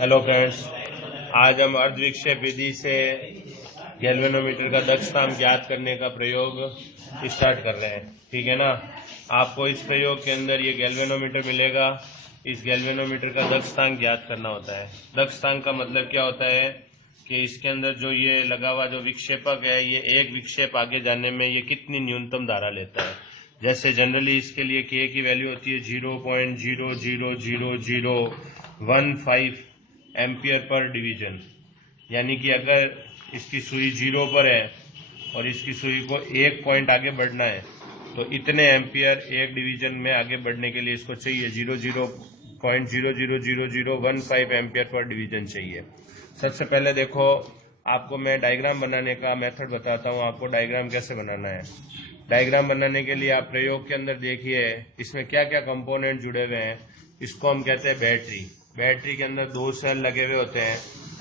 Hello friends, आज हम अर्धविक्षेप विधि से गैल्वेनोमीटर का दक्षतांक ज्ञात करने का प्रयोग स्टार्ट कर रहे हैं। ठीक है ना। आपको इस प्रयोग के अंदर ये गैल्वेनोमीटर मिलेगा। इस गैल्वेनोमीटर का दक्षतांक ज्ञात करना होता है। दक्षतांक का मतलब क्या होता है कि इसके अंदर जो ये लगा हुआ जो विक्षेपक है, ये एक विक्षेप आगे जाने में ये कितनी न्यूनतम धारा लेता है। जैसे जनरली इसके लिए के की वैल्यू होती है 0.0000015 एम्पियर पर डिवीजन। यानी कि अगर इसकी सुई 0 पर है और इसकी सुई को 1 पॉइंट आगे बढ़ना है तो इतने एम्पियर एक डिवीजन में आगे बढ़ने के लिए इसको चाहिए 0.0000015 एम्पियर पर डिवीजन चाहिए। सबसे पहले देखो, आपको मैं डायग्राम बनाने का मेथड बताता हूँ। आपको डायग्राम कैसे बनाना है। डायग्राम बनाने के लिए आप प्रयोग के अंदर देखिए इसमें क्या क्या कंपोनेंट जुड़े हुए हैं। इसको हम कहते हैं बैटरी। बैटरी के अंदर 2 सेल लगे हुए होते हैं।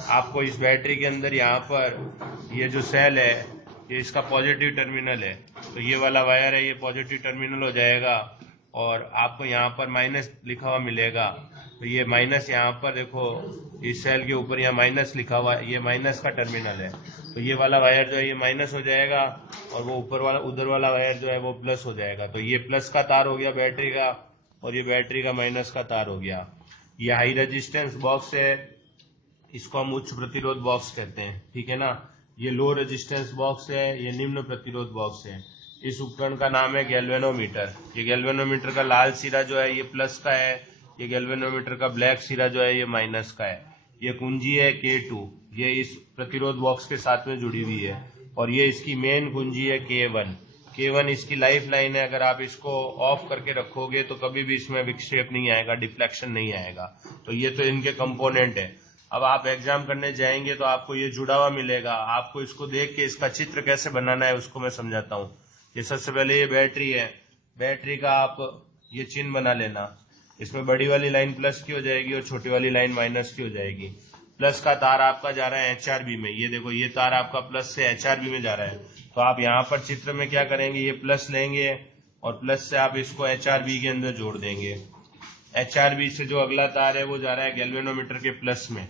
आपको इस बैटरी के अंदर यहाँ पर ये जो सेल है ये इसका पॉजिटिव टर्मिनल है, तो ये वाला वायर है, ये पॉजिटिव टर्मिनल हो जाएगा और आपको यहाँ पर माइनस लिखा हुआ मिलेगा। तो ये माइनस यहाँ पर देखो, इस सेल के ऊपर यहाँ माइनस लिखा हुआ है, ये माइनस का टर्मिनल है। तो ये वाला वायर जो है ये माइनस हो जाएगा और वो ऊपर वाला उधर वाला वायर जो है वो प्लस हो जाएगा। तो ये प्लस का तार हो गया बैटरी का और ये बैटरी का माइनस का तार हो गया। ये हाई रेजिस्टेंस बॉक्स है, इसको हम उच्च प्रतिरोध बॉक्स कहते हैं। ठीक है ना। ये लो रेजिस्टेंस बॉक्स है, ये निम्न प्रतिरोध बॉक्स है। इस उपकरण का नाम है गैल्वेनोमीटर। ये गैल्वेनोमीटर का लाल सिरा जो है ये प्लस का है, ये गैल्वेनोमीटर का ब्लैक सिरा जो है ये माइनस का है। ये कुंजी है K2, ये इस प्रतिरोध बॉक्स के साथ में जुड़ी हुई है और ये इसकी मेन कुंजी है K1। K1 इसकी लाइफ लाइन है। अगर आप इसको ऑफ करके रखोगे तो कभी भी इसमें विक्षेप नहीं आएगा, डिफ्लेक्शन नहीं आएगा। तो ये तो इनके कंपोनेंट है। अब आप एग्जाम करने जाएंगे तो आपको ये जुड़ा हुआ मिलेगा। आपको इसको देख के इसका चित्र कैसे बनाना है उसको मैं समझाता हूँ। ये सबसे पहले ये बैटरी है, बैटरी का आप ये चिन्ह बना लेना। इसमें बड़ी वाली लाइन प्लस की हो जाएगी और छोटी वाली लाइन माइनस की हो जाएगी। प्लस का तार आपका जा रहा है HRB में। ये देखो, ये तार आपका प्लस से HRB में जा रहा है। तो आप यहाँ पर चित्र में क्या करेंगे, ये प्लस लेंगे और प्लस से आप इसको HRB के अंदर जोड़ देंगे। HRB से जो अगला तार है वो जा रहा है गैल्वेनोमीटर के प्लस में।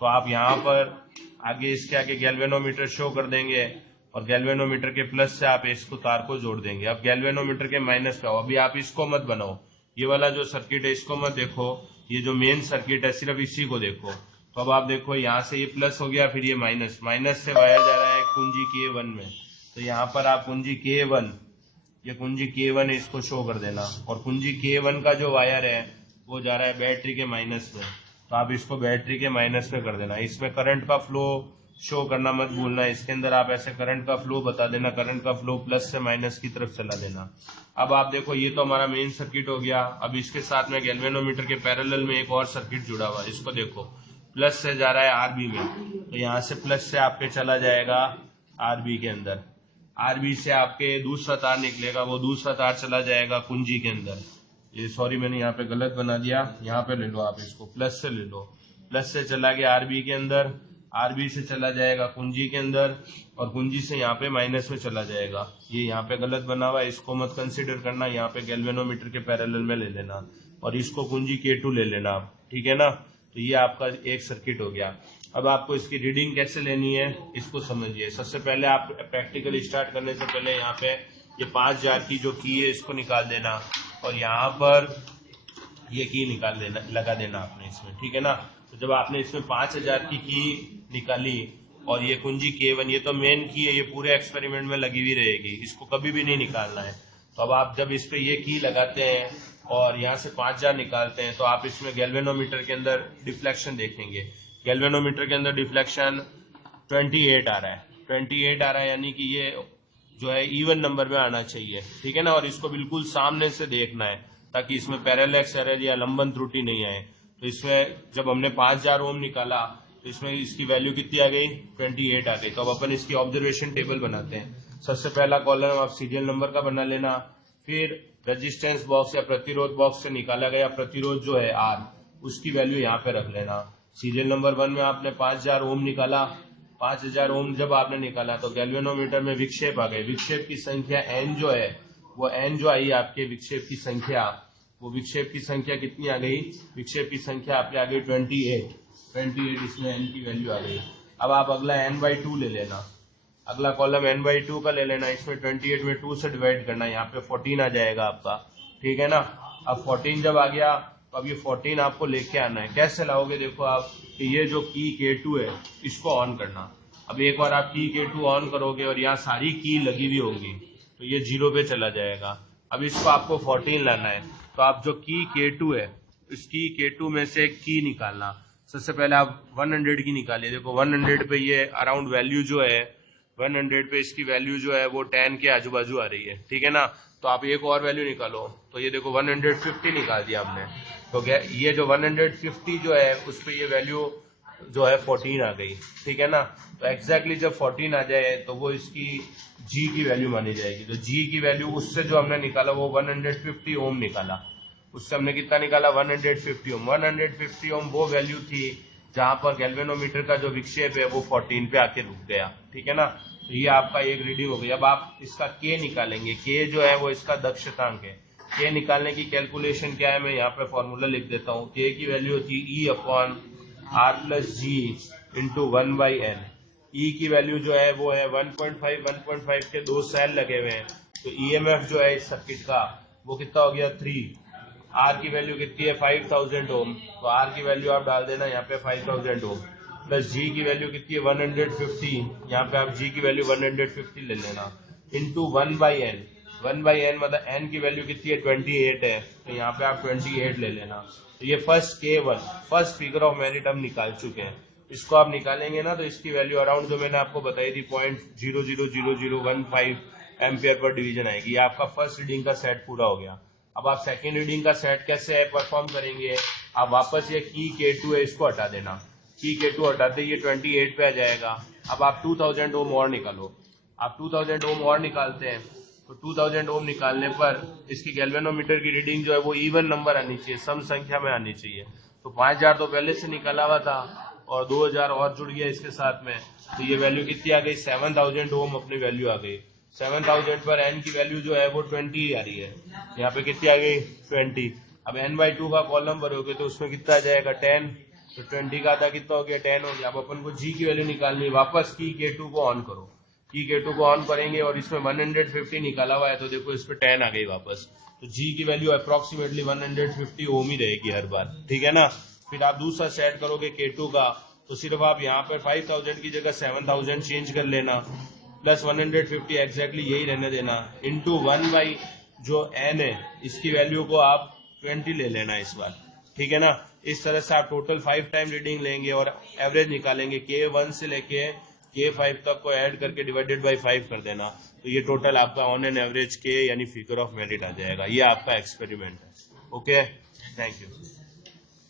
तो आप यहाँ पर आगे इसके आगे गैल्वेनोमीटर शो कर देंगे और गैल्वेनोमीटर के प्लस से आप इसको तार को जोड़ देंगे। अब गैल्वेनोमीटर के माइनस पे आओ। अभी आप इसको मत बनाओ, ये वाला जो सर्किट है इसको मत देखो, ये जो मेन सर्किट है सिर्फ इसी को देखो। तो अब आप देखो यहाँ से ये प्लस हो गया, फिर ये माइनस, माइनस से वायर जा रहा है कुंजी K1 में। तो यहाँ पर आप कुंजी K1, ये कुंजी K1 है, इसको शो कर देना। और कुंजी K1 का जो वायर है वो जा रहा है बैटरी के माइनस में। तो आप इसको बैटरी के माइनस में कर देना। इसमें करंट का फ्लो शो करना मत भूलना। इसके अंदर आप ऐसे करंट का फ्लो बता देना, करंट का फ्लो प्लस से माइनस की तरफ चला देना। अब आप देखो, ये तो हमारा मेन सर्किट हो गया। अब इसके साथ में गैल्वेनोमीटर के पैरेलल में एक और सर्किट जुड़ा हुआ है, इसको देखो। प्लस से जा रहा है RB में, तो यहाँ से प्लस से आपके चला जाएगा RB के अंदर। RB से आपके दूसरा तार निकलेगा, वो दूसरा तार चला जाएगा कुंजी के अंदर। ये सॉरी, मैंने यहाँ पे गलत बना दिया, यहाँ पे ले लो आप इसको, प्लस से ले लो। प्लस से चला गया RB के अंदर, RB से चला जाएगा कुंजी के अंदर और कुंजी से यहाँ पे माइनस में चला जाएगा। ये यहाँ पे गलत बना हुआ है, इसको मत कंसीडर करना। यहाँ पे गैल्वेनोमीटर के पैरेलल में ले लेना और इसको कुंजी K2 ले लेना आप। ठीक है ना। तो ये आपका एक सर्किट हो गया। अब आपको इसकी रीडिंग कैसे लेनी है इसको समझिए। सबसे पहले आप प्रैक्टिकल स्टार्ट करने से पहले यहाँ पे ये 5000 की जो की है इसको निकाल देना और यहाँ पर ये की निकाल देना, लगा देना आपने इसमें। ठीक है ना। तो जब आपने इसमें 5000 की निकाली और ये कुंजी K1, ये तो मेन की है, ये पूरे एक्सपेरिमेंट में लगी हुई रहेगी, इसको कभी भी नहीं निकालना है। तो अब आप जब इस पे ये की लगाते हैं और यहाँ से 5000 निकालते हैं तो आप इसमें गैल्वेनोमीटर के अंदर डिफ्लेक्शन देखेंगे। गैल्वेनोमीटर के अंदर डिफ्लेक्शन 28 आ रहा है, 28 आ रहा है, यानी कि ये जो है इवन नंबर में आना चाहिए। ठीक है ना। और इसको बिल्कुल सामने से देखना है ताकि इसमें पैरेलैक्स एरर या लंबन त्रुटि नहीं आए। तो इसमें जब हमने 5000 ओम निकाला तो इसमें इसकी वैल्यू कितनी आ गई, 28 आ गई। तो अब अपन इसकी ऑब्जर्वेशन टेबल बनाते हैं। सबसे पहला कॉलम आप सीरियल नंबर का बना लेना, फिर रेजिस्टेंस बॉक्स या प्रतिरोध बॉक्स से निकाला गया प्रतिरोध जो है R, उसकी वैल्यू यहाँ पे रख लेना। सीरियल नंबर 1 में आपने 5000 ओम निकाला। 5000 ओम जब आपने निकाला तो गैल्वेनोमीटर में विक्षेप आ गए। विक्षेप की संख्या N जो है वो N जो आई आपके विक्षेप की संख्या वो विक्षेप की संख्या कितनी आ गई, विक्षेप की संख्या आपकी आ गई 28 इसमें n की वैल्यू आ गई। अब आप अगला n/2 ले लेना, अगला कॉलम n/2 का ले लेना, इसमें 28 में 2 से डिवाइड करना, यहाँ पे 14 आ जाएगा आपका, ठीक है ना। अब 14 जब आ गया तो अब ये 14 आपको लेके आना है। कैसे लाओगे, देखो आप कि ये जो की K2 है इसको ऑन करना। अब एक बार आप की K2 ऑन करोगे और यहाँ सारी की लगी हुई होंगी तो ये 0 पे चला जाएगा। अब इसको आपको 14 लाना है, तो आप जो की K2 है इस की K2 में से की निकालना। सबसे पहले आप 100 की निकालिए। देखो 100 पे ये अराउंड वैल्यू जो है 100 पे इसकी वैल्यू जो है वो 10 के आजू बाजू आ रही है, ठीक है ना। तो आप एक और वैल्यू निकालो, तो ये देखो 150 निकाल दिया आपने, तो क्या ये जो 150 जो है उस पे ये वैल्यू जो है 14 आ गई, ठीक है ना। तो एग्जैक्टली जब 14 आ जाए तो वो इसकी जी की वैल्यू मानी जाएगी। तो जी की वैल्यू उससे जो हमने निकाला वो 150 ओम निकाला, उससे हमने कितना निकाला 150 ओम। 150 ओम वो वैल्यू थी जहां पर गैल्वेनोमीटर का जो विक्षेप है वो 14 पे आके रुक गया, ठीक है ना। तो ये आपका एक रीडिंग हो गई। अब आप इसका के निकालेंगे, के जो है वो इसका दक्षतांक है। के निकालने की कैलकुलेशन क्या है, मैं यहाँ पे फॉर्मूला लिख देता हूँ। के की वैल्यू होती है E/R+G इंटू 1/N। ई की वैल्यू जो है वो है 1.5 के 2 सेल लगे हुए हैं, तो ईएमएफ जो है इस सर्किट का वो कितना हो गया 3। आर की वैल्यू कितनी है 5000 ओम, तो आर की वैल्यू आप डाल देना यहाँ पे 5000 ओम, प्लस जी की वैल्यू कितनी है 150, यहाँ पे आप जी की वैल्यू 150 ले लेना, इंटू 1/N। 1/N मतलब n की वैल्यू कितनी है 28 है, तो यहाँ पे आप 28 ले लेना। तो ये फर्स्ट फिगर ऑफ मेरिट हम निकाल चुके हैं। इसको आप निकालेंगे ना तो इसकी वैल्यू अराउंड जो मैंने आपको बताई थी 0.000015 एम्पियर पर डिवीजन आएगी। ये आपका फर्स्ट रीडिंग का सेट पूरा हो गया। अब आप सेकेंड रीडिंग का सेट कैसे परफॉर्म करेंगे, आप वापस ये की K2 है इसको हटा देना, की K2 हटाते ये 28 पे आ जाएगा। अब आप 2000 ओम और निकालो, आप 2000 ओम और निकालते हैं तो 2000 ओम निकालने पर इसकी गैल्वेनोमीटर की रीडिंग जो है वो इवन नंबर आनी चाहिए, सम संख्या में आनी चाहिए। तो 5000 तो पहले से निकाला हुआ था और 2000 और जुड़ गया इसके साथ में, तो ये वैल्यू कितनी आ गई 7000 ओम अपनी वैल्यू आ गई। 7000 पर एन की वैल्यू जो है वो 20 आ रही है, यहाँ पे कितनी आ गई 20। अब n/2 का कॉलम भरोगे तो उसमें कितना आ जाएगा 10, तो 20 का आधा कितना हो गया 10 हो गया। अब अपन को जी की वैल्यू निकालनी है, वापस की K2 को ऑन करो, की K2 को ऑन करेंगे और इसमें 150 निकाला हुआ है तो देखो इस पे 10 आ गई वापस। तो जी की वैल्यू अप्रोक्सीमेटली 150 ओम ही रहेगी हर बार, ठीक है ना। फिर आप दूसरा सेट करोगे K2 का, तो सिर्फ आप यहाँ पर 5000 की जगह 7000 चेंज कर लेना, प्लस 150 एग्जैक्टली यही रहने देना, इंटू 1 जो n है इसकी वैल्यू को आप 20 ले लेना इस बार, ठीक है ना। इस तरह से आप टोटल 5 टाइम रीडिंग लेंगे और एवरेज निकालेंगे। K1 से लेके K5 तक को ऐड करके डिवाइडेड बाई 5 कर देना, तो ये टोटल आपका ऑन एन एवरेज K यानी फिगर ऑफ मेरिट आ जाएगा। ये आपका एक्सपेरिमेंट है। Okay, thank you.